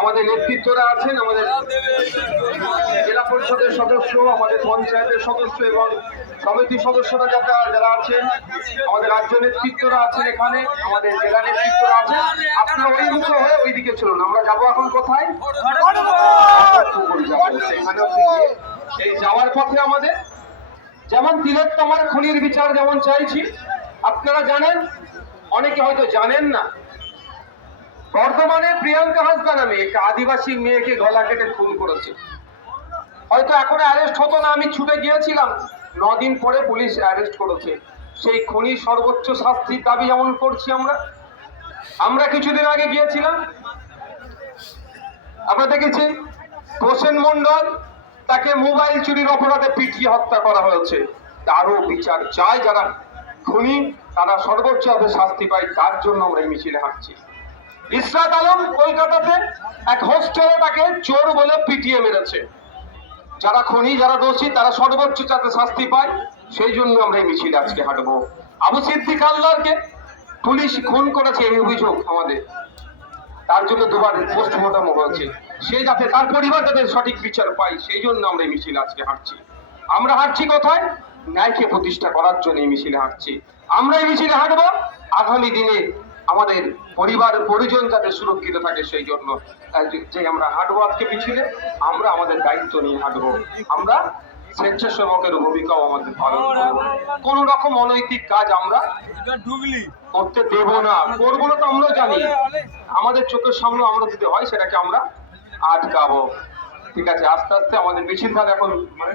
আমাদের নেতৃত্বরা আছেন, আমাদের জেলা পরিষদের সদস্য, আমাদের পঞ্চায়েতের সদস্য এবং সমিতি সদস্যরা যারা যারা আছেন, আমাদের রাজ্য নেতৃত্বরা আছেন এখানে, আমাদের জেলা নেতৃত্বরা আছেন, আপনারা ওই মুখে হয়ে ওইদিকে চলুন। আমরা যাব এখন কোথায়? এই যাওয়ার পথে আমাদের যেমন তিলোত্তমার খুনির বিচার যেমন চাইছি, আপনারা জানেন, অনেকে হয়তো জানেন না বর্ধমানে প্রিয়াঙ্কা হাসদা নামে এক আদিবাসী মেয়েকে গলা কেটে খুন করেছে। হয়তো এখন অ্যারেস্ট হতো না, আমি ছুটে গিয়েছিলাম। দিন পরে পুলিশ অ্যারেস্ট করেছে। সেই খুনি সর্বোচ্চ শাস্তির দাবি যেমন করছি আমরা। আমরা কিছুদিন আগে গিয়েছিলাম। আমরা দেখেছি হোসেন মন্ডল তাকে মোবাইল চুরির অপরাধে পিটিয়ে হত্যা করা হয়েছে। তারও বিচার চায় যারা খুনি, তারা সর্বোচ্চ শাস্তি পায়, তার জন্য আমরা মিছিলে হাঁটছি। ইসরাত আলম কলকাতাতে এক হোস্টেলে তাকে চোর বলে পিটিয়ে মেরেছে। যারা খুনি, যারা দোষী, তারা সর্বোচ্চ যাতে শাস্তি পায়। সেই জন্য আমরা এই মিছিল আজকে হাঁটবো। আবু সিদ্দিক আল্লাহকে পুলিশ খুন করেছে এই অভিযোগ আমাদের। তার জন্য দুবার পোস্টমর্টম হয়েছে। সে যাতে তার পরিবার যাতে সঠিক বিচার পায়, সেই জন্য আমরা এই মিছিল আজকে হাঁটছি। আমরা হাঁটছি কোথায়? ন্যায়কে প্রতিষ্ঠা করার জন্য এই মিছিলে হাঁটছি। আমরা এই মিছিলে হাঁটবো। আগামী দিনে আমাদের পরিবার পরিজন যাতে সুরক্ষিত থাকে সেই জন্য যে- আমরা আজকে মিছিলে আমরা আমাদের দায়িত্ব নিয়ে হাঁটবো। আমরা স্বেচ্ছাসেবকের ভূমিকাও আমাদের পালন করব। কোন রকম অনৈতিক কাজ আমরা করতে দেব না। করব না তো আমরা জানি। আমাদের চোখের সামনে আমরা যদি হয়, সেটাকে আমরা আটকাবো। ঠিক আছে, আস্তে আস্তে আমাদের বেশিরভাগ এখন মানে